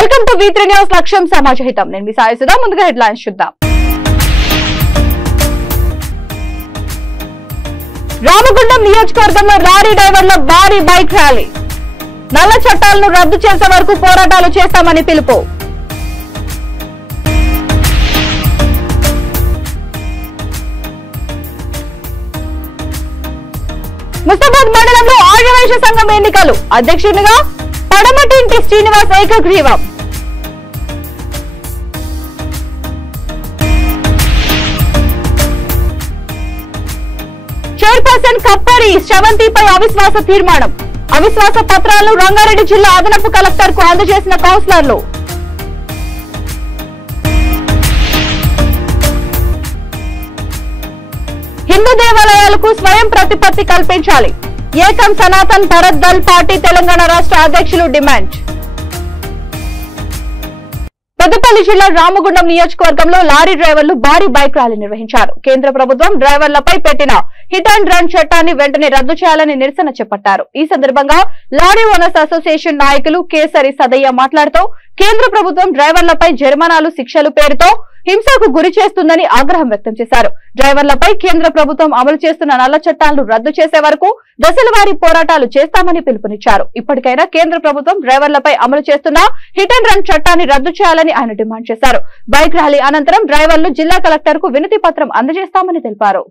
Welcome to V3 news లక్ష్యం సమాజహితం. నేను మీ సాయి సుధా. ముందుగా హెడ్లైన్స్ చూద్దాం. రామగుండం నియోజకవర్గంలో లారీ డ్రైవర్ల భారీ బైక్ ర్యాలీ. నల్ల చట్టాలను రద్దు చేసే వరకు పోరాటాలు చేస్తామని పిలుపు. ముస్తాబాద్ మండలంలో ఆర్యవైశ్య సంఘం ఎన్నికలు. అధ్యక్షునిగా పడమటింటి శ్రీనివాస్ ఏకగ్రీవం. చైర్పర్సన్ కప్పరి శ్రవంతిపై అవిశ్వాస తీర్మానం. అవిశ్వాస పత్రాలను రంగారెడ్డి జిల్లా అదనపు కలెక్టర్ కు అందజేసిన కౌన్సిలర్లు. హిందూ దేవాలయాలకు స్వయం ప్రతిపత్తి కల్పించాలి. ఏకం సనాతన్ భరత్ దళ్ పార్టీ తెలంగాణ రాష్ట్ర అధ్యక్షులు డిమాండ్. పెద్దపల్లి జిల్లా రామగుండం నియోజకవర్గంలో లారీ డ్రైవర్లు భారీ బైక్ ర్యాలీ నిర్వహించారు. కేంద్ర ప్రభుత్వం డ్రైవర్లపై పెట్టిన హిట్ అండ్ రన్ చట్టాన్ని వెంటనే రద్దు చేయాలని నిరసన చేపట్టారు. ఈ సందర్భంగా లారీ ఓనర్స్ అసోసియేషన్ నాయకులు కేసరి సదయ్య మాట్లాడుతూ కేంద్ర ప్రభుత్వం డ్రైవర్లపై జరిమానాలు శిక్షలు పేరుతో హింసకు గురి చేస్తుందని ఆగ్రహం వ్యక్తం చేశారు. డ్రైవర్లపై కేంద్ర ప్రభుత్వం అమలు చేస్తున్న నల్ల చట్టాలను రద్దు చేసే వరకు దశలవారీ పోరాటాలు చేస్తామని పిలుపునిచ్చారు. ఇప్పటికైనా కేంద్ర ప్రభుత్వం డ్రైవర్లపై అమలు చేస్తున్న హిట్ అండ్ రన్ చట్టాన్ని రద్దు చేయాలని ఆయన డిమాండ్ చేశారు. బైక్ ర్యాలీ అనంతరం డ్రైవర్లు జిల్లా కలెక్టర్ కు వినతి పత్రం అందజేస్తామని తెలిపారు.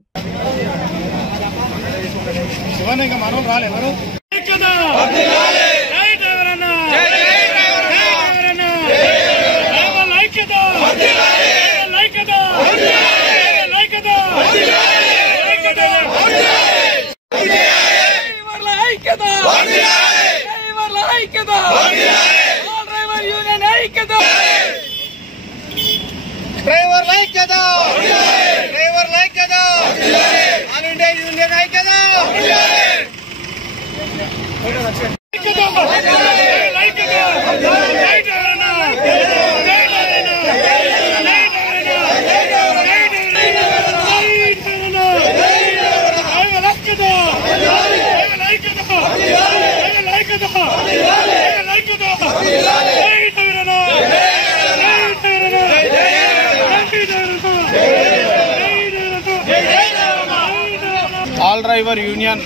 ఆల్ డ్రైవర్ యూనియన్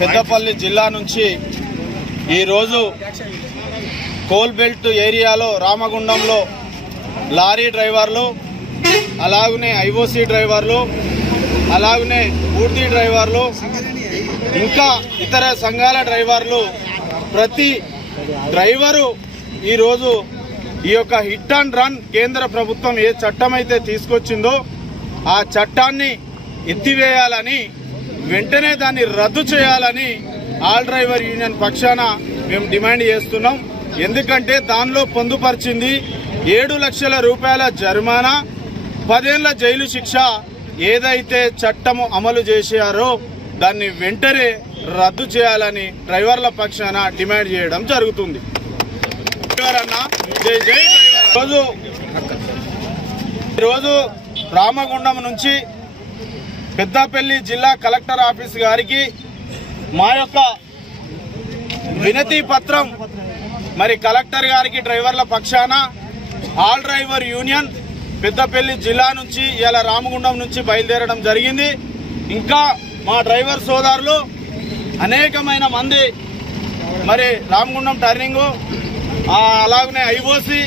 పెద్దపల్లి జిల్లా నుంచి ఈరోజు కోల్బెల్ట్ ఏరియాలో రామగుండంలో లారీ డ్రైవర్లు, అలాగనే ఐఓసీ డ్రైవర్లు, అలాగనే పూర్తి డ్రైవర్లు, ఇంకా ఇతర సంఘాల డ్రైవర్లు, ప్రతి డ్రైవరు ఈరోజు ఈ యొక్క హిట్ అండ్ రన్ కేంద్ర ప్రభుత్వం ఏ చట్టం అయితే తీసుకొచ్చిందో ఆ చట్టాన్ని ఎత్తివేయాలని, వెంటనే దాన్ని రద్దు చేయాలని ఆల్ డ్రైవర్ యూనియన్ పక్షాన మేము డిమాండ్ చేస్తున్నాం. ఎందుకంటే దానిలో పొందుపరిచింది 7 లక్షల రూపాయల జరిమానా, 10 ఏళ్ల జైలు శిక్ష. ఏదైతే చట్టము అమలు చేశారో దాన్ని వెంటనే రద్దు చేయాలని డ్రైవర్ల పక్షాన డిమాండ్ చేయడం జరుగుతుంది. ఈరోజు రామగుండం నుంచి పెద్దపల్లి జిల్లా కలెక్టర్ ఆఫీస్ గారికి మా యొక్క వినతి పత్రం మరి కలెక్టర్ గారికి డ్రైవర్ల పక్షాన ఆల్ డ్రైవర్ యూనియన్ పెద్దపల్లి జిల్లా నుంచి ఇలా రామగుండం నుంచి బయలుదేరడం జరిగింది. ఇంకా మా డ్రైవర్ సోదరులు అనేకమైన మంది మరి రామగుండం టర్నింగ్, అలాగనే ఐఓసి,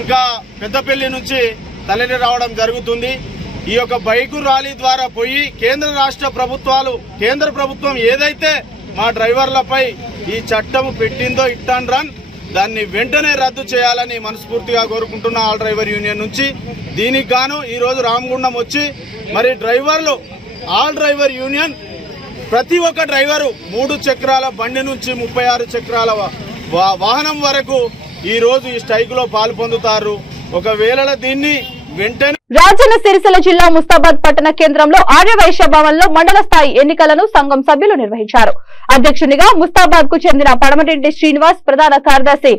ఇంకా పెద్దపల్లి నుంచి తరలి రావడం జరుగుతుంది. ఈ యొక్క బైకు ర్యాలీ ద్వారా పోయి కేంద్ర రాష్ట్ర ప్రభుత్వాలు, కేంద్ర ప్రభుత్వం ఏదైతే మా డ్రైవర్లపై ఈ చట్టం పెట్టిందో హిట్ అండ్ రన్, దాన్ని వెంటనే రద్దు చేయాలని మనస్ఫూర్తిగా కోరుకుంటున్న ఆల్ డ్రైవర్ యూనియన్ నుంచి. దీనికి గాను ఈరోజు రామగుండం వచ్చి మరి డ్రైవర్లు, ఆల్ డ్రైవర్ యూనియన్ ప్రతి ఒక్క డ్రైవరు 3 చక్రాల బండి నుంచి 36 చక్రాల వాహనం వరకు ఈరోజు ఈ స్ట్రైక్ లో పాల్పొందుతారు. ఒకవేళ దీన్ని వెంటనే రాజన్న సిరిసిల్ల జిల్లా ముస్తాబాద్ పట్టణ కేంద్రంలో ఆర్యవైశ్య భవన్ లో మండల స్థాయి ఎన్నికలను సంఘం సభ్యులు నిర్వహించారు. అధ్యక్షునిగా ముస్తాబాద్ కు చెందిన పడమటింటి శ్రీనివాస్, ప్రధాన కార్యదర్శి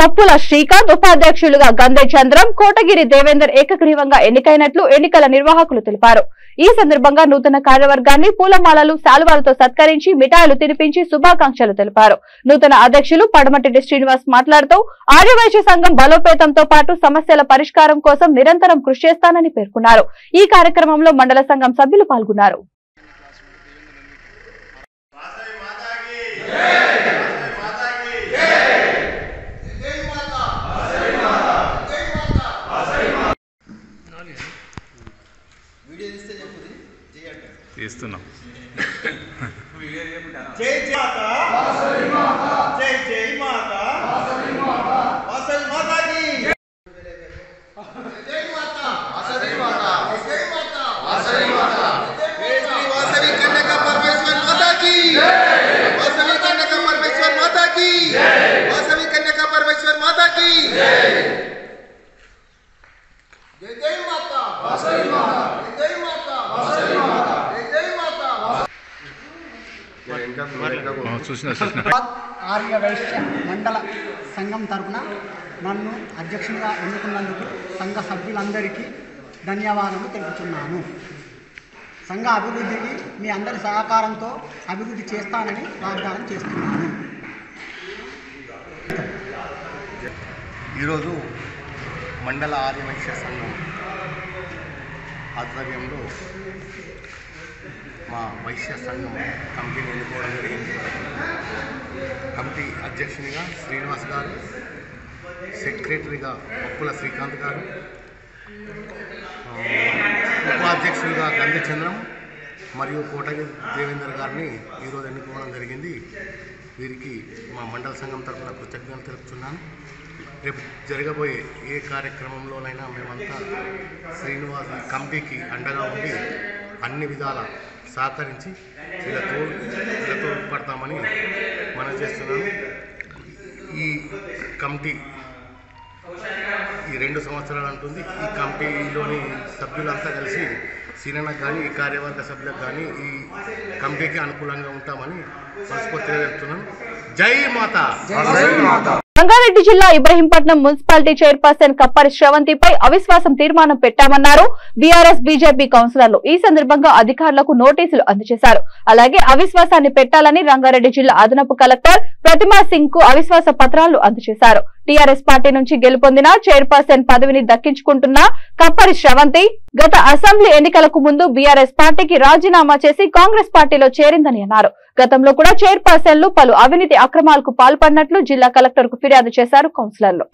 పప్పుల శ్రీకాంత్, ఉపాధ్యక్షులుగా గంధే చంద్రం, కోటగిరి దేవేందర్ ఏకగ్రీవంగా ఎన్నికైనట్లు ఎన్నికల నిర్వాహకులు తెలిపారు. ఈ సందర్భంగా నూతన కార్యవర్గాన్ని పూలమాలలు, శాలువాలతో సత్కరించి మిఠాయిలు తినిపించి శుభాకాంక్షలు తెలిపారు. నూతన అధ్యక్షులు పడమటి శ్రీనివాస్ మాట్లాడుతూ ఆర్యవైశ్య సంఘం బలోపేతంతో పాటు సమస్యల పరిష్కారం కోసం నిరంతరం కృషి చేస్తానని పేర్కొన్నారు. ఈ కార్యక్రమంలో మండల సంఘం సభ్యులు పాల్గొన్నారు. తీస్తున్నాం. జై జై మాతా, జై జై మాతా, వాసవి మాతాకి జై మాతా, వాసవి మాతా, జై మాతా, వాసవి మాతా, జై శ్రీ వాసవి కన్యకా పరమేశ్వర మాతాకి జై, వాసవి కన్యకా పరమేశ్వర మాతాకి జై, వాసవి కన్యకా పరమేశ్వర మాతాకి జై. జై జై మాతా, వాసవి మాతా, జై మాతా, వాసవి మాతా, జై మాతా. ఆర్య వైశ్య మండల సంఘం తరఫున నన్ను అధ్యక్షునిగా ఎన్నుకున్నందుకు సంఘ సభ్యులందరికీ ధన్యవాదాలు తెలుపుతున్నాను. సంఘ అభివృద్ధికి మీ అందరి సహకారంతో అభివృద్ధి చేస్తానని వాగ్దానం చేస్తున్నాను. ఈరోజు మండల ఆర్యవైశ్య సంఘం ఆధ్వర్యంలో మా వైశ్య సంఘం కమిటీని ఎన్నుకోవడం జరిగింది. కమిటీ అధ్యక్షునిగా శ్రీనివాస్ గారు, సెక్రటరీగా పప్పుల శ్రీకాంత్ గారు, ఉపాధ్యక్షులుగా గంధే చంద్రం మరియు కోటగిరి దేవేందర్ గారిని ఈరోజు ఎన్నుకోవడం జరిగింది. వీరికి మా మండల సంఘం తరఫున కృతజ్ఞతలు తెలుపుతున్నాను. రేపు జరగబోయే ఏ కార్యక్రమంలోనైనా మేమంతా శ్రీనివాస్ కమిటీకి అండగా ఉండి అన్ని విధాల సహకరించి వీళ్ళతో పడతామని మనం చేస్తున్నాము. ఈ కమిటీ ఈ 2 సంవత్సరాలు అంటుంది. ఈ కమిటీలోని సభ్యులంతా కలిసి సీనన్నకు కానీ ఈ కార్యవర్గ సభ్యులకు కానీ ఈ కమిటీకి అనుకూలంగా ఉంటామని మనస్ఫూర్తిగా చెప్తున్నాను. జై మాతా. రంగారెడ్డి జిల్లా ఇబ్రహీంపట్నం మున్సిపాలిటీ చైర్పర్సన్ కప్పరి శ్రవంతిపై అవిశ్వాసం తీర్మానం పెట్టామన్నారు బీఆర్ఎస్ బీజేపీ కౌన్సిలర్లు. ఈ సందర్భంగా అధికారులకు నోటీసులు అందజేశారు. అలాగే అవిశ్వాసాన్ని పెట్టాలని రంగారెడ్డి జిల్లా అదనపు కలెక్టర్ ప్రతిమా సింగ్ కు అవిశ్వాస పత్రాలు అందజేశారు. టీఆర్ఎస్ పార్టీ నుంచి గెలుపొందిన చైర్పర్సన్ పదవిని దక్కించుకుంటున్న కప్పరి శ్రవంతి గత అసెంబ్లీ ఎన్నికలకు ముందు బీఆర్ఎస్ పార్టీకి రాజీనామా చేసి కాంగ్రెస్ పార్టీలో చేరిందని అన్నారు. గతంలో కూడా చైర్పర్సన్లు పలు అవినీతి అక్రమాలకు పాల్పడినట్లు జిల్లా కలెక్టర్ కు ఫిర్యాదు చేశారు కౌన్సిలర్లు.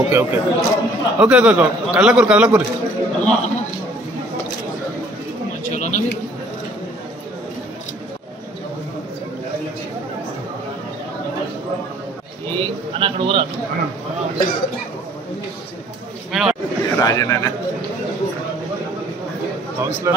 Okay okay okay okay Kallakuru Kallakuru రాజేనా కౌన్సిలర్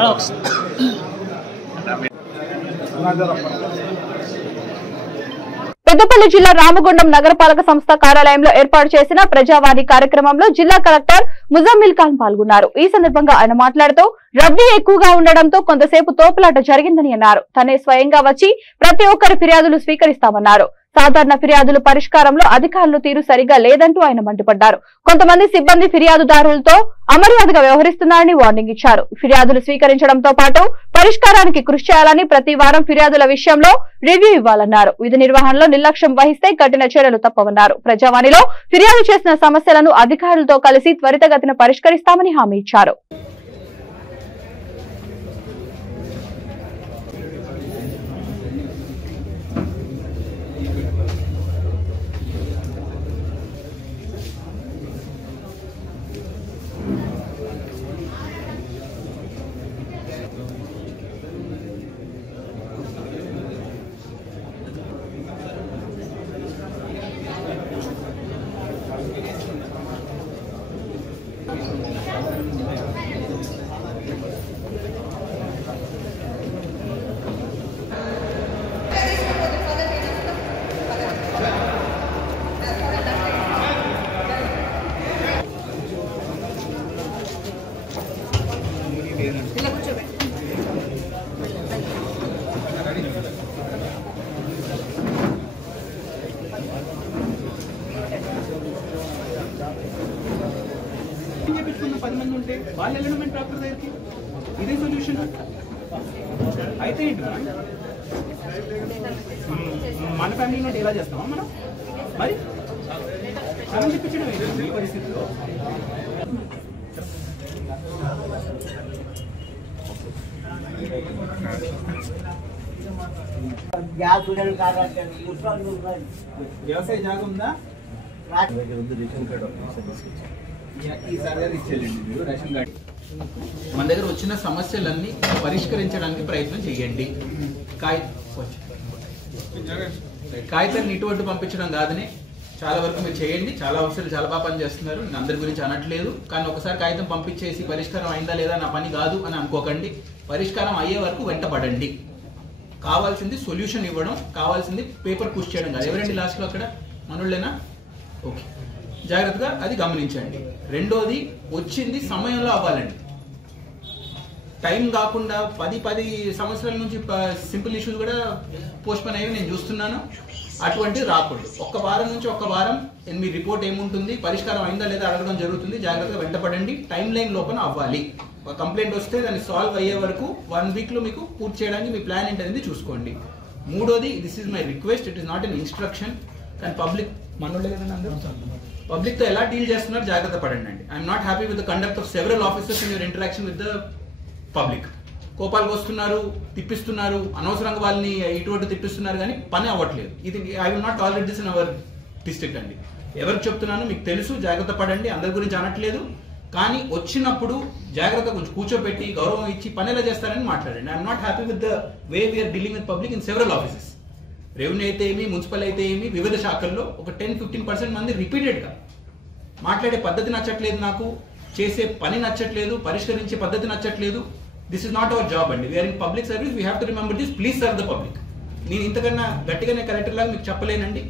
పెద్దపల్లి జిల్లా రామగుండం నగరపాలక సంస్థ కార్యాలయంలో ఏర్పాటు చేసిన ప్రజావాణి కార్యక్రమంలో జిల్లా కలెక్టర్ ముజమ్మిల్ ఖాన్ పాల్గొన్నారు. ఈ సందర్భంగా ఆయన మాట్లాడుతూ రద్దీ ఎక్కువగా ఉండడంతో కొంతసేపు తోపులాట జరిగిందని అన్నారు. తనే స్వయంగా వచ్చి ప్రతి ఒక్కరి ఫిర్యాదులు స్వీకరిస్తామన్నారు. సాధారణ ఫిర్యాదుల పరిష్కారంలో అధికారులు తీరు సరిగా లేదంటూ ఆయన మండిపడ్డారు. కొంతమంది సిబ్బంది ఫిర్యాదుదారులతో అమర్యాదగా వ్యవహరిస్తున్నారని వార్నింగ్ ఇచ్చారు. ఫిర్యాదులు స్వీకరించడంతో పాటు పరిష్కారానికి కృషి చేయాలని, ప్రతి వారం ఫిర్యాదుల విషయంలో రివ్యూ ఇవ్వాలన్నారు. విధి నిర్వహణలో నిర్లక్ష్యం వహిస్తే కఠిన చర్యలు తప్పవన్నారు. ప్రజావాణిలో ఫిర్యాదు చేసిన సమస్యలను అధికారులతో కలిసి త్వరితగతిన పరిష్కరిస్తామని హామీ ఇచ్చారు. 10 మంది ఉంటే వాళ్ళు వెళ్ళడం డాక్టర్ దగ్గరికి, ఇదే సొల్యూషన్ అయితే ఏంటి? మన ఫ్యామిలీ నుండి ఎలా చేస్తామా మనం? మరి మనం చెప్పించడం ఏంటి ఈ పరిస్థితిలో? వ్యవసాయ జాగ ఉందా? మన దగ్గర వచ్చిన సమస్యలన్నీ పరిష్కరించడానికి ప్రయత్నం చేయండి. కాగితాన్ని ఇటువంటి పంపించడం కాదని చాలా వరకు మీరు చేయండి. చాలా అవసరాలు చాలా బాగా పని చేస్తున్నారు, నేను అందరి గురించి అనట్లేదు. కానీ ఒకసారి కాగితం పంపించేసి పరిష్కారం అయిందా లేదా నా పని కాదు అని అనుకోకండి. పరిష్కారం అయ్యే వరకు వెంటపడండి. కావాల్సింది సొల్యూషన్ ఇవ్వడం, కావాల్సింది పేపర్ పుష్ చేయడం కాదు. ఎవరండి లాస్ట్లో అక్కడ మనోళ్ళేనా? ఓకే, జాగ్రత్తగా అది గమనించండి. రెండోది, వచ్చింది సమయంలో అవ్వాలండి. టైం కాకుండా 10 సంవత్సరాల నుంచి సింపుల్ ఇష్యూస్ కూడా పోస్ట్పోన్ అయ్యి నేను చూస్తున్నాను. అటువంటిది రాకూడదు. ఒక్క వారం నుంచి ఒక్క వారం మీ రిపోర్ట్ ఏముంటుంది, పరిష్కారం అయిందా లేదా అడగడం జరుగుతుంది. జాగ్రత్తగా వెంటపడండి. టైం లైన్ లోపల అవ్వాలి. ఒక కంప్లైంట్ వస్తే దాన్ని సాల్వ్ అయ్యే వరకు 1 వీక్లో మీకు పూర్తి చేయడానికి మీ ప్లాన్ ఏంటనేది చూసుకోండి. మూడోది, this is my request, it is not an instruction. కానీ పబ్లిక్ మనోళ్ళే కదండి అందరూ, పబ్లిక్తో ఎలా డీల్ చేస్తున్నారు జాగ్రత్త పడండి అండి. I'm not happy with the conduct of several officers in your interaction with the public. కోపాలకు వస్తున్నారు, తిప్పిస్తున్నారు, అనవసరంగా వాళ్ళని ఇటువంటి తిప్పిస్తున్నారు, కానీ పని అవ్వట్లేదు. ఇది I will not tolerate this in our district అండి. ఎవరికి చెప్తున్నాను మీకు తెలుసు, జాగ్రత్త పడండి. అందరి గురించి అనట్లేదు, కానీ వచ్చినప్పుడు జాగ్రత్త కొంచెం కూర్చోబెట్టి గౌరవం ఇచ్చి పని ఎలా చేస్తారని మాట్లాడండి. I'm not happy with the way we're dealing with public in several offices. Revenue అయితే ఏమి, మున్సిపల్ అయితే ఏమి, వివిధ శాఖల్లో ఒక 10-15% మంది రిపీటెడ్గా మాట్లాడే పద్ధతి నచ్చట్లేదు, నాకు చేసే పని నచ్చట్లేదు, పరిష్కరించే పద్ధతి నచ్చట్లేదు. This is not our job అండి. We're in public service, we have to remember this. Please serve the public. నేను ఇంతకన్నా గట్టిగానే కలెక్టర్ లాగా మీకు చెప్పలేనండి.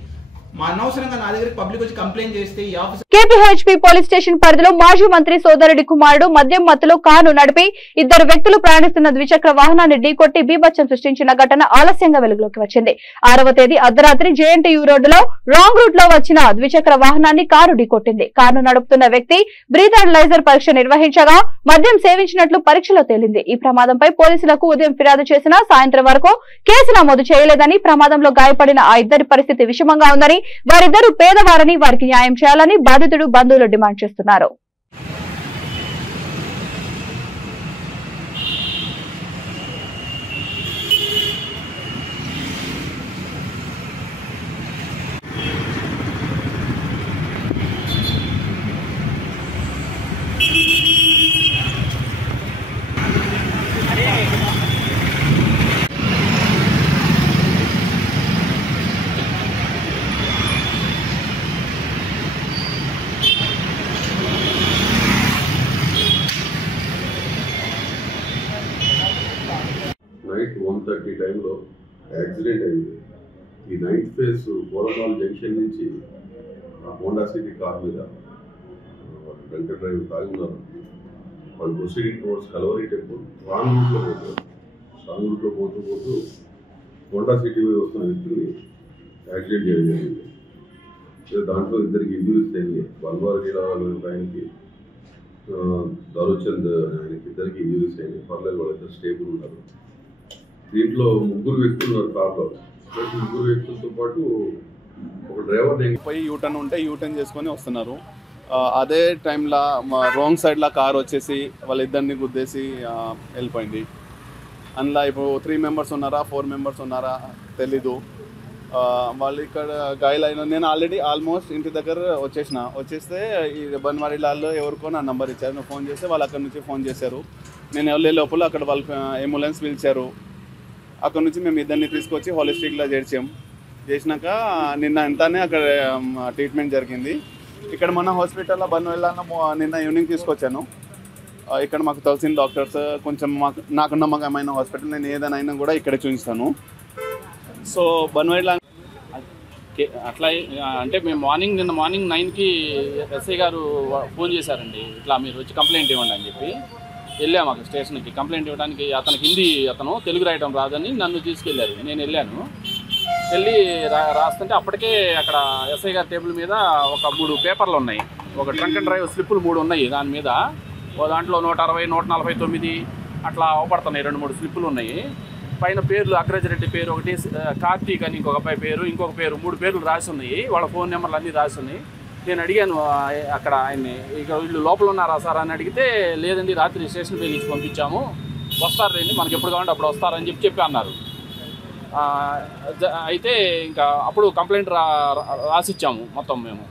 మా అనవసరంగా నా దగ్గర పబ్లిక్ వచ్చి కంప్లైంట్ చేస్తే ఈ ఆఫీస్. కేపీహెచ్పీ పోలీస్ స్టేషన్ పరిధిలో మాజీ మంత్రి సోదరుడి కుమారుడు మద్యం మత్తులో కారు నడిపి 2 వ్యక్తులు ప్రయాణిస్తున్న ద్విచక్ర వాహనాన్ని ఢీకొట్టి బీభత్సం సృష్టించిన ఘటన ఆలస్యంగా వెలుగులోకి వచ్చింది. 6వ తేదీ అర్ధరాత్రి జేఎన్టీయూ రోడ్డులో రాంగ్ రూట్ లో వచ్చిన ద్విచక్ర వాహనాన్ని కారు ఢీకొట్టింది. కారును నడుపుతున్న వ్యక్తి బ్రీత్ అనలైజర్ పరీక్ష నిర్వహించగా మద్యం సేవించినట్లు పరీక్షలో తేలింది. ఈ ప్రమాదంపై పోలీసులకు ఉదయం ఫిర్యాదు చేసినా సాయంత్రం వరకు కేసు నమోదు చేయలేదని, ప్రమాదంలో గాయపడిన ఆ ఇద్దరి పరిస్థితి విషమంగా ఉందని, వారిద్దరూ పేదవారని, వారికి న్యాయం చేయాలని బాధితుడు బంధువులు డిమాండ్ చేస్తున్నారు. నైట్ 1:30 టైంలో యాక్సిడెంట్ అయింది. ఈ 9th ఫేజ్ కోరమాల్ జంక్షన్ నుంచి హోండా సిటీ కార్ మీద డ్రంక్ డ్రైవ్ తాగి ఉన్నారు. వాళ్ళు ప్రొసీడింగ్ టువర్డ్స్ కలవరీ టెంపుల్ రాంగ్ రూట్లో పోతూ హోండా సిటీ మీద వస్తున్న వ్యక్తుల్ని యాక్సిడెంట్ చేయడం జరిగింది. దాంట్లో ఇద్దరికి ఇంజురీస్ అయ్యి, బల్వారీల ఆయనకి, దారుచంద్ ఆయనకి ఇద్దరికి ఇంజురీస్ అయ్యి, పర్లేదు వాళ్ళిద్దరు స్టేబుల్ ఉన్నారు. దీంట్లో 3 వ్యక్తులు ఉన్నారు కార్లో. 3 వ్యక్తులతో పాటు ఒక డ్రైవర్ పోయి యూటర్న్ ఉంటే యూటర్న్ చేసుకొని వస్తున్నారు. అదే టైంలో రాంగ్ సైడ్లో కార్ వచ్చేసి వాళ్ళిద్దరిని గుద్దేసి వెళ్ళిపోయింది. అందులో ఇప్పుడు 3 మెంబర్స్ ఉన్నారా 4 మెంబర్స్ ఉన్నారా తెలీదు. వాళ్ళు ఇక్కడ గాయలైన నేను ఆల్మోస్ట్ ఇంటి దగ్గర వచ్చేస్తే ఈ బన్వారీలాల్లో ఎవరికో నా నెంబర్ ఇచ్చారు. నేను ఫోన్ చేస్తే వాళ్ళు అక్కడ నుంచి ఫోన్ చేశారు. నేను వెళ్ళే లోపల అక్కడ వాళ్ళు అంబులెన్స్ పిలిచారు. అక్కడ నుంచి మేము ఇద్దరిని తీసుకొచ్చి హాలిస్టిక్లో చేర్చాం. చేసినాక నిన్న ఎంతనే అక్కడ ట్రీట్మెంట్ జరిగింది. ఇక్కడ మన హాస్పిటల్లో బన్వెల్లాలో నిన్న ఈవినింగ్ తీసుకొచ్చాను. ఇక్కడ మాకు తెలిసిన డాక్టర్స్, కొంచెం నాకు నమ్మకమైన హాస్పిటల్, నేను ఏదైనా కూడా ఇక్కడే చూపిస్తాను. సో బన్వెల్లా అట్లా అంటే మేము నిన్న మార్నింగ్ 9కి ఎస్ఐ గారు ఫోన్ చేశారండి, ఇట్లా మీరు వచ్చి కంప్లైంట్ ఇవ్వండి అని చెప్పి. వెళ్ళాము అక్కడ స్టేషన్కి కంప్లైంట్ ఇవ్వడానికి. అతను తెలుగు రాయడం రాదని నన్ను తీసుకెళ్ళారు. నేను వెళ్ళాను. వెళ్ళి రాస్తుంటే అప్పటికే అక్కడ ఎస్ఐ గారి టేబుల్ మీద ఒక 3 పేపర్లు ఉన్నాయి. ఒక ట్రంక్ అండ్ డ్రైవ్ స్లిప్పులు 3 ఉన్నాయి. దాని మీద దాంట్లో 160, 149 అట్లా అవపడుతున్నాయి. 2-3 స్లిప్పులు ఉన్నాయి. పైన పేర్లు అగ్రజ్ రెడ్డి పేరు ఒకటి, కార్తీక్ అని ఇంకొక అబ్బాయి పేరు, ఇంకొక పేరు, 3 పేర్లు రాసి ఉన్నాయి. వాళ్ళ ఫోన్ నెంబర్లు అన్నీ రాసి ఉన్నాయి. నేను అడిగాను అక్కడ ఆయన్ని, ఇక వీళ్ళు లోపల ఉన్నారా సార్ అని అడిగితే, లేదండి రాత్రి స్టేషన్ పై నుంచి పంపించాము, వస్తారండి మనకి ఎప్పుడు కావాలంటే అప్పుడు వస్తారని చెప్పి అన్నారు. అయితే ఇంకా అప్పుడు కంప్లైంట్ రాసిచ్చాము మొత్తం మేము.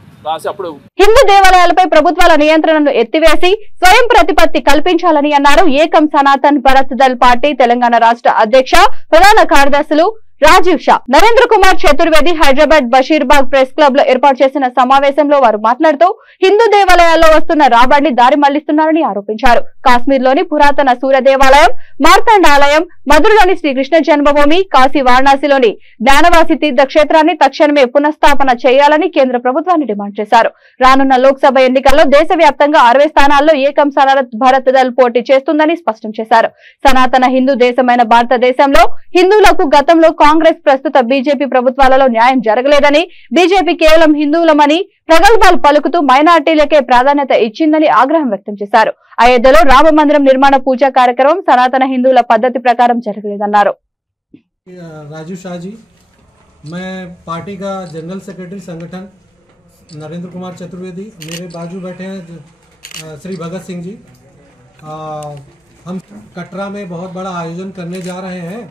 హిందూ దేవాలయాలపై ప్రభుత్వాల నియంత్రణను ఎత్తివేసి స్వయం ప్రతిపత్తి కల్పించాలని అన్నారు ఏకం సనాతన్ భారత్ దళ్ పార్టీ తెలంగాణ రాష్ట్ర అధ్యక్ష ప్రధాన కార్యదర్శులు రాజీవ్ షా. నరేంద్ర కుమార్ చతుర్వేది హైదరాబాద్ బషీర్బాగ్ ప్రెస్ క్లబ్ లో ఏర్పాటు చేసిన సమావేశంలో వారు మాట్లాడుతూ హిందూ దేవాలయాల్లో వస్తున్న రాబడిని దారి మళ్లిస్తున్నారని ఆరోపించారు. కాశ్మీర్ లోని పురాతన సూర్య దేవాలయం, మార్తాండాలయం, మధురలోని శ్రీకృష్ణ జన్మభూమి, కాశీ వారణాసిలోని జ్ఞానవాసి తీర్థ క్షేత్రాన్ని తక్షణమే పునఃస్థాపన చేయాలని కేంద్ర ప్రభుత్వాన్ని డిమాండ్ చేశారు. రానున్న లోక్సభ ఎన్నికల్లో దేశవ్యాప్తంగా 60 స్థానాల్లో ఏకం సనాతన్ భారత్ దళ్ పోటీ చేస్తుందని స్పష్టం చేశారు. సనాతన హిందూ దేశమైన భారతదేశంలో హిందువులకు గతంలో కాంగ్రెస్, ప్రస్తుత బీజేపీ ప్రభుత్వాలలో న్యాయం జరగలేదని, బీజేపీ కేవలం హిందువులమని ప్రగల్భాలు పలుకుతూ మైనార్టీలకే ప్రాధాన్యత ఇచ్చిందని ఆగ్రహం వ్యక్తం చేశారు. అయోధ్యలో రామ మందిరం నిర్మాణ పూజా కార్యక్రమం సనాతన హిందువుల పద్ధతి ప్రకారం జరగలేదన్నారు. राजीव शाह जी, मैं पार्टी का जनरल सेक्रेटरी संगठन नरेंद्र कुमार चतुर्वेदी, मेरे बाजू बैठे हैं श्री भगत सिंह जी। हम कटरा में बहुत बड़ा आयोजन करने जा रहे हैं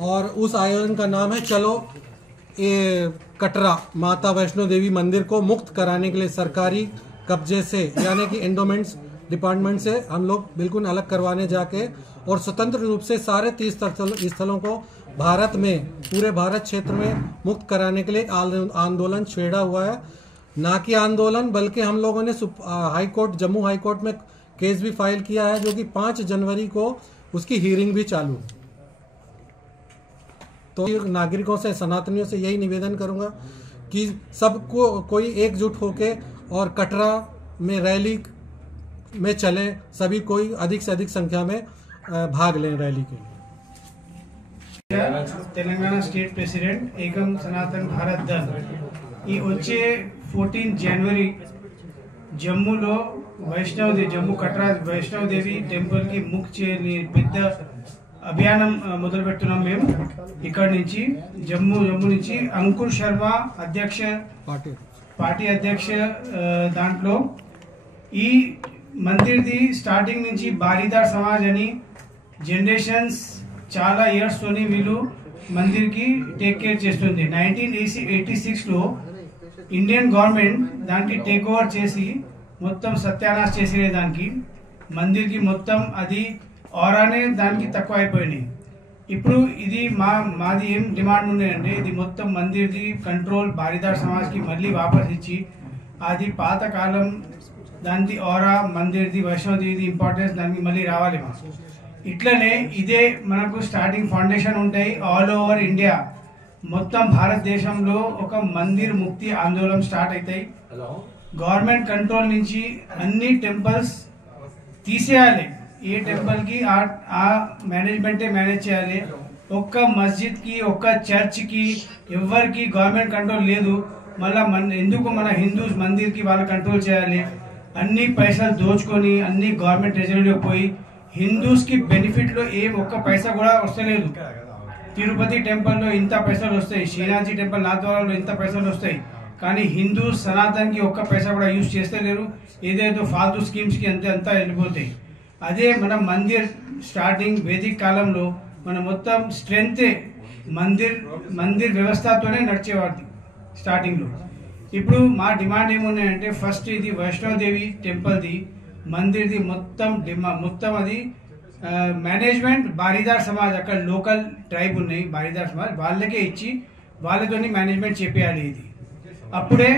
और उस आयोजन का नाम है चलो ये कटरा माता वैष्णो देवी मंदिर को मुक्त कराने के लिए सरकारी कब्जे से यानी कि एंडोमेंट्स डिपार्टमेंट से हम लोग बिल्कुल अलग करवाने जाके और स्वतंत्र रूप से सारे 30 स्थलों को भारत में पूरे भारत क्षेत्र में मुक्त कराने के लिए आंदोलन छेड़ा हुआ है। ना कि आंदोलन बल्कि हम लोगों ने high court, Jammu high court में केस भी फाइल किया है, जो कि 5 जनवरी को उसकी हियरिंग भी चालू। तो नागरिकों से, सनातनियों से यही निवेदन करूंगा कि सबको कोई एकजुट होके और कटरा में रैली में चले, सभी कोई अधिक से अधिक संख्या में भाग लें रैली के लिए। తెలంగాణ స్టేట్ ప్రెసిడెంట్ ఏకం సనాతన్ భారత్ దళ్ ఈ వచ్చే 14 జనవరి జమ్మూలో జమ్మూ కట్రా వైష్ణవదేవి టెంపుల్ కి ముక్ చేయని పెద్ద అభియానం మొదలు పెడుతున్నాం మేము. ఇక్కడ నుంచి జమ్మూ నుంచి అంకుర్ శర్మ అధ్యక్ష పార్టీ అధ్యక్ష దాంట్లో ఈ మందిర్ది స్టార్టింగ్ నుంచి బారీదార్ సమాజ్ అని జనరేషన్స్ చాలా ఇయర్స్ తోని వీళ్ళు మందిర్ కి టేక్ కేర్ చేస్తుంది. 1986 లో ఇండియన్ గవర్నమెంట్ దానికి టేక్ ఓవర్ చేసి మొత్తం సత్యానాశ చేసే దానికి మందిర్ కి మొత్తం అది ఆరానే దానికి తక్కువ అయిపోయినాయి. ఇప్పుడు ఇది మాది ఏం డిమాండ్ ఉన్నాయంటే ఇది మొత్తం మందిర్ది కంట్రోల్ బారీదార్ సమాజ్ కి మళ్ళీ వాపస్ ఇచ్చి అది పాత కాలం దానికి ఆరా మందిర్ది వైష్ణవదేవి ఇంపార్టెన్స్ దానికి మళ్ళీ రావాలి. ఇట్లనే ఇదే మనకు స్టార్టింగ్ ఫౌండేషన్ ఉంటాయి ఆల్ ఓవర్ ఇండియా మొత్తం భారతదేశంలో ఒక మందిర్ ముక్తి ఆందోళన స్టార్ట్ అవుతాయి. గవర్నమెంట్ కంట్రోల్ నుంచి అన్ని టెంపుల్స్ తీసేయాలి. ఏ టెంపుల్ కి ఆ మేనేజ్మెంటే మేనేజ్ చేయాలి. ఒక్క మస్జిద్ కి, ఒక్క చర్చ్ కి ఎవరికి గవర్నమెంట్ కంట్రోల్ లేదు. మళ్ళా ఎందుకు మన హిందూస్ మందిర్ కి వాళ్ళు కంట్రోల్ చేయాలి? అన్ని పైసలు దోచుకొని అన్ని గవర్నమెంట్ ట్రెజరీలో పోయి హిందూస్ కి బెనిఫిట్ లో ఏం ఒక్క పైసా కూడా వస్తలేదు. తిరుపతి టెంపుల్ లో ఇంత పైసలు వస్తాయి, శ్రీనాథ్జీ టెంపుల్ నాథ్వారాలో ఇంత పైసలు వస్తాయి, కానీ హిందూ సనాతన్ కి ఒక్క పైసా కూడా యూజ్ చేస్తే లేరు. ఏదేదో ఫాల్తూ స్కీమ్స్ కి అంతా వెళ్ళిపోతాయి. అదే మన మందిర్ స్టార్టింగ్ వేదిక కాలంలో మన మొత్తం స్ట్రెంగ్త్ మందిర్ వ్యవస్థతోనే నడిచేవాడి స్టార్టింగ్ లో. ఇప్పుడు మా డిమాండ్ ఏమున్నాయంటే ఫస్ట్ ఇది వైష్ణవదేవి టెంపుల్ది మందిర్ది మొత్తం అది మేనేజ్మెంట్ బారీదార్ సమాజ్, అక్కడ లోకల్ ట్రైబ్ ఉన్నాయి బారీదార్ సమాజ్, వాళ్ళకే ఇచ్చి వాళ్ళతోని మేనేజ్మెంట్ చెప్పేయాలి. ఇది అప్పుడే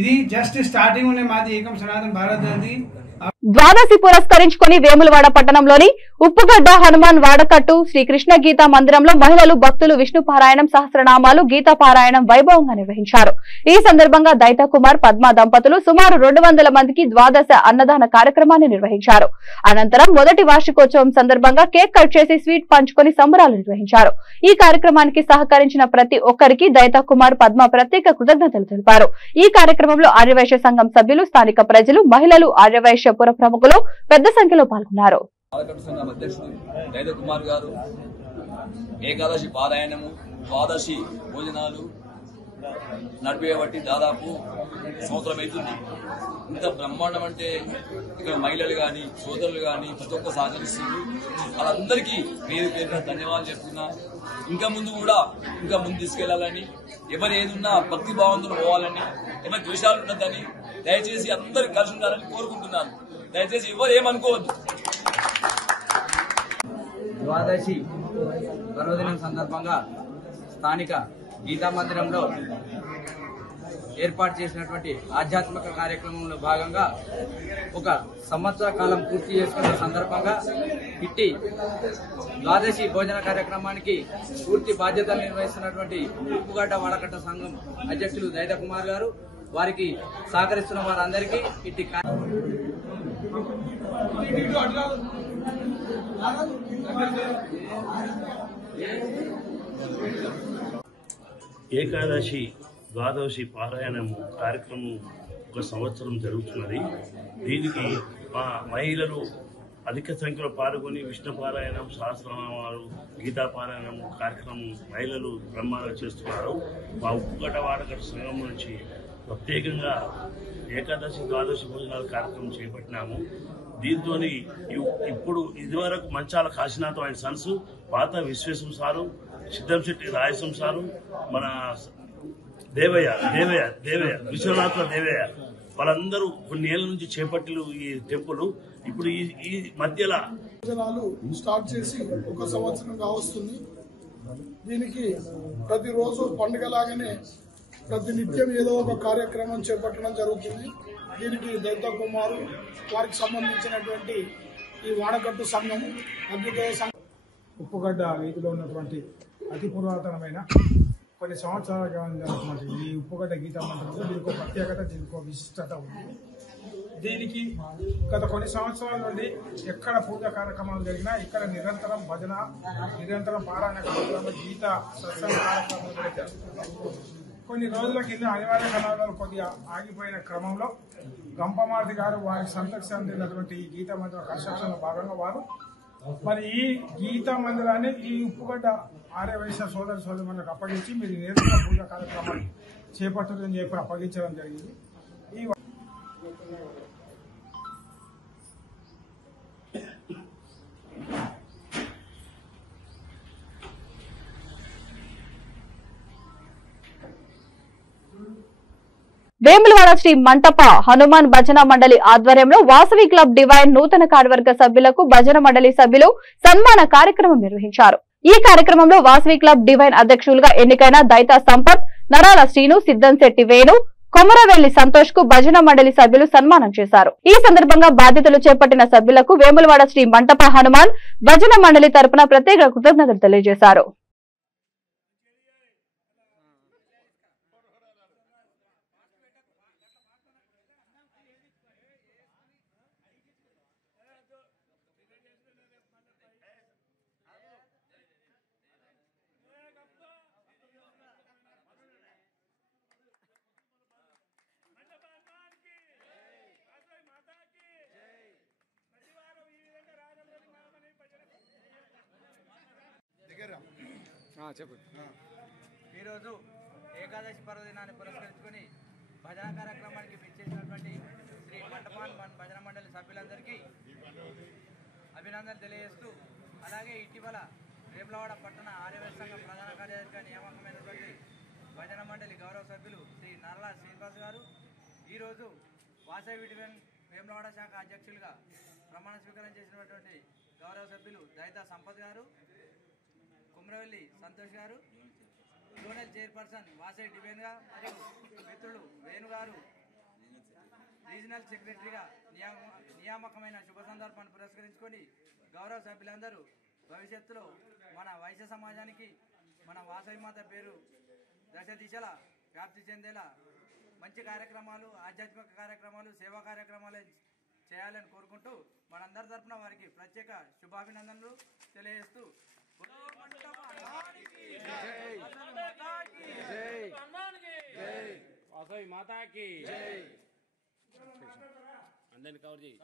ఇది జస్ట్ స్టార్టింగ్ ఉన్న మాది ఏకం సనాతన్ భారత్ అది ద్వాదశి పురస్కరించుకుని వేములవాడ పట్టణంలోని ఉప్పుగడ్డ హనుమాన్ వాడకట్టు శ్రీ కృష్ణ గీతా మందిరంలో మహిళలు భక్తులు విష్ణు పారాయణం సహస్రనామాలు గీతా పారాయణం వైభవంగా నిర్వహించారు. ఈ సందర్భంగా దైతా కుమార్ పద్మ దంపతులు సుమారు 200 మందికి ద్వాదశ అన్నదాన కార్యక్రమాన్ని నిర్వహించారు. అనంతరం మొదటి వార్షికోత్సవం సందర్భంగా కేక్ కట్ చేసి స్వీట్ పంచుకొని సంబరాలు నిర్వహించారు. ఈ కార్యక్రమానికి సహకరించిన ప్రతి ఒక్కరికి దైతా కుమార్ పద్మ ప్రత్యేక కృతజ్ఞతలు తెలిపారు. ఈ కార్యక్రమంలో ఆర్యవైశ్య సంఘం సభ్యులు, స్థానిక ప్రజలు, మహిళలు, ఆర్యవైశ్య పుర ప్రముఖులు పెద్ద సంఖ్యలో పాల్గొన్నారు. ఏకాదశి పారాయణము, ద్వాదశి భోజనాలు నడిపేబట్టి దాదాపు సంవత్సరం అవుతుంది. ఇంత బ్రహ్మాండం అంటే ఇక్కడ మహిళలు కానీ సోదరులు కానీ ప్రతి ఒక్క సహకరిస్తుంది. వాళ్ళందరికీ పేరు పేరున ధన్యవాదాలు చెప్తున్నా. ఇంకా ముందు తీసుకెళ్లాలని, ఎవరు ఏదున్నా భక్తి భావంతో పోవాలని, ఎవరి ద్వేషాలు ఉండద్దని దయచేసి అందరూ కలిసి ఉండాలని కోరుకుంటున్నాను. దయచేసి ఎవరు ఏమనుకోవద్దు. ద్వాదశి పర్వదినం సందర్భంగా స్థానిక గీతా మందిరంలో ఏర్పాటు చేసినటువంటి ఆధ్యాత్మిక కార్యక్రమంలో భాగంగా ఒక సంవత్సర కాలం పూర్తి చేసుకున్న సందర్భంగా ఇట్టి ద్వాదశి భోజన కార్యక్రమానికి పూర్తి బాధ్యతలు నిర్వహిస్తున్నటువంటి ఉప్పుగడ్డ వాడకట్ట సంఘం అధ్యక్షులు దైతా కుమార్ గారు, వారికి సహకరిస్తున్న వారందరికీ ఇట్టి ఏకాదశి ద్వాదశి పారాయణము కార్యక్రమం ఒక సంవత్సరం జరుగుతున్నది. దీనికి మా మహిళలు అధిక సంఖ్యలో పాల్గొని విష్ణు పారాయణం, సహస్రనామాలు, గీతా పారాయణం కార్యక్రమం మహిళలు బ్రహ్మాండంగా చేస్తున్నారు. మా ఉప్పుగడ్డ వాడకట్ట సంఘం నుంచి ప్రత్యేకంగా ఏకాదశి ద్వాదశి భోజనాల కార్యక్రమం చేపట్టినాము. దీంతో ఇప్పుడు ఇదివరకు మంచాల కాశీనాథ్ ఆయన సన్స్, పాత విశ్వేశం సారు, సిద్ధంశెట్టి రాయసం సారు, మన దేవయ్య విశ్వనాథ దేవయ్య వాళ్ళందరూ కొన్ని ఏళ్ల నుంచి చేపట్టిలు ఈ టెంపుల్. ఇప్పుడు ఈ మధ్యలో భోజనాలు స్టార్ట్ చేసి ఒక సంవత్సరం కావస్తుంది. దీనికి ప్రతిరోజు పండుగలాగానే ప్రతి నిత్యం ఏదో ఒక కార్యక్రమం చేపట్టడం జరుగుతుంది. దీనికి దైతా కుమారు వారికి సంబంధించినటువంటి ఈ వాడకట్టు సంఘం అద్భుత ఉప్పుగడ్డ వీధిలో ఉన్నటువంటి అతి పురాతనమైన కొన్ని సంవత్సరాలుగా ఉన్నటువంటి ఈ ఉప్పుగడ్డ గీతా మందిరంలో దీనికి ఒక ప్రత్యేకత, దీనికి ఒక విశిష్టత ఉంది. దీనికి గత కొన్ని సంవత్సరాల నుండి ఎక్కడ పూజా కార్యక్రమాలు జరిగినా ఇక్కడ నిరంతరం భజన, నిరంతరం పారాయణ కార్యక్రమాలు, గీత సత్సంగ కార్యక్రమాలు కూడా జరుగుతున్నాయి. కొన్ని రోజుల కింద అనివార్య కారణాలు కొద్దిగా ఆగిపోయిన క్రమంలో గంపమార్తి గారు వారికి సంతకు చెందినటువంటి ఈ గీతా మందిర కన్స్ట్రక్షన్ లో భాగంగా వారు మరి ఈ గీతా మందిరాన్ని ఈ ఉప్పుగడ్డ ఆర్యవైశ్య సోదరులకు అప్పగించి మీరు నేరుగా పూజా కార్యక్రమాలు చేపట్టదని చెప్పి అప్పగించడం జరిగింది. ఈ వేములవాడ శ్రీ మంటప హనుమాన్ భజన మండలి ఆధ్వర్యంలో వాసవి క్లబ్ డివైన్ నూతన కార్యవర్గ సభ్యులకు భజన మండలి సభ్యులు సన్మాన కార్యక్రమం నిర్వహించారు. ఈ కార్యక్రమంలో వాసవి క్లబ్ డివైన్ అధ్యక్షులుగా ఎన్నికైన దైతా సంపత్, నరాల శ్రీను, సిద్దంశెట్టి వేణు, కొమరవెల్లి సంతోష్ కు భజన మండలి సభ్యులు సన్మానం చేశారు. ఈ సందర్భంగా బాధ్యతలు చేపట్టిన సభ్యులకు వేములవాడ శ్రీ మంటప హనుమాన్ భజన మండలి తరపున ప్రత్యేక కృతజ్ఞతలు తెలియజేశారు. ఈరోజు ఏకాదశి పర్వదినాన్ని పురస్కరించుకొని భజన కార్యక్రమానికి పిలిచేసినటువంటి శ్రీ మంటపాన్ భజన మండలి సభ్యులందరికీ అభినందనలు తెలియజేస్తూ, అలాగే ఇటీవల వేములవాడ పట్టణ ఆర్యవైశ్య సంఘం ప్రధాన కార్యదర్శిగా నియామకమైనటువంటి భజన మండలి గౌరవ సభ్యులు శ్రీ నర్లా శ్రీనివాస్ గారు ఈరోజు వాసవి డివిజన్ వేములవాడ శాఖ అధ్యక్షులుగా ప్రమాణ స్వీకారం చేసినటువంటి గౌరవ సభ్యులు దైతా సంపత్ గారు, కొమరవెల్లి సంతోష్ గారు, జోనల్ చైర్పర్సన్ వాసవి డివిజన్ గా మరియు మిత్రులు వేణు గారు, రీజనల్ సెక్రటరీగా నియామకమైన శుభ సందర్భాన్ని పురస్కరించుకొని గౌరవ సభ్యులందరూ భవిష్యత్తులో మన వైశ్య సమాజానికి మన వాసవి మాత పేరు దశ దిశల వ్యాప్తి చెందేలా మంచి కార్యక్రమాలు, ఆధ్యాత్మిక కార్యక్రమాలు, సేవా కార్యక్రమాలు చేయాలని కోరుకుంటూ మనందరి తరఫున వారికి ప్రత్యేక శుభాభినందనలు తెలియజేస్తూ వాసవి మాతాకి అందరిని కవర్ చేయి.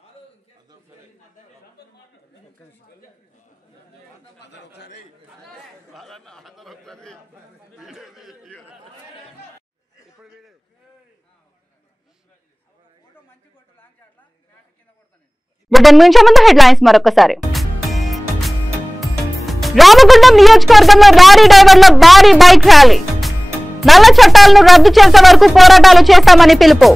బులెటిన్ ముంచే ముందు హెడ్లైన్స్ మరొకసారి. రామగుండం నియోజకవర్గంలో లారీ డ్రైవర్ల భారీ బైక్ ర్యాలీ. నల్ల చట్టాలను రద్దు చేసే వరకు పోరాటాలు చేస్తామని పిలుపు.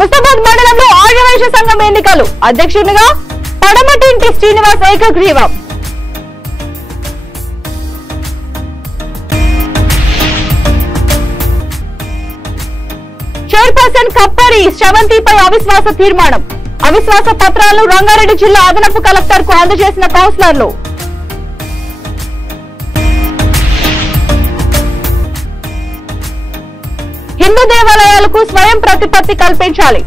ముస్తాబాద్ మండలంలో ఆర్యవైశ్య సంఘం ఎన్నికలు. అధ్యక్షునిగా పడమటింటి శ్రీనివాస్ ఏకగ్రీవం. చైర్పర్సన్ కప్పరి శ్రవంతిపై అవిశ్వాస తీర్మానం. అవిశ్వాస పత్రాలను రంగారెడ్డి జిల్లా అదనపు కలెక్టర్ కు అందజేసిన కౌన్సిలర్లు. హిందూ దేవాలయాలకు స్వయం ప్రతిపత్తి కల్పించాలి.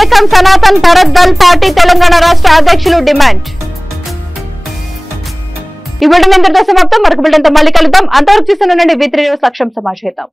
ఏకం సనాతన్ భరత్ దళ్ పార్టీ తెలంగాణ రాష్ట్ర అధ్యక్షులు డిమాండ్. ఈ బులెటిన్ ఇంతటితో సమాప్తం. మరొక బులెటిన్తో మళ్ళీ కలుద్దాం. అంతవరకు చూస్తున్న నుండి V3 న్యూస్ లక్ష్యం సమాచారం.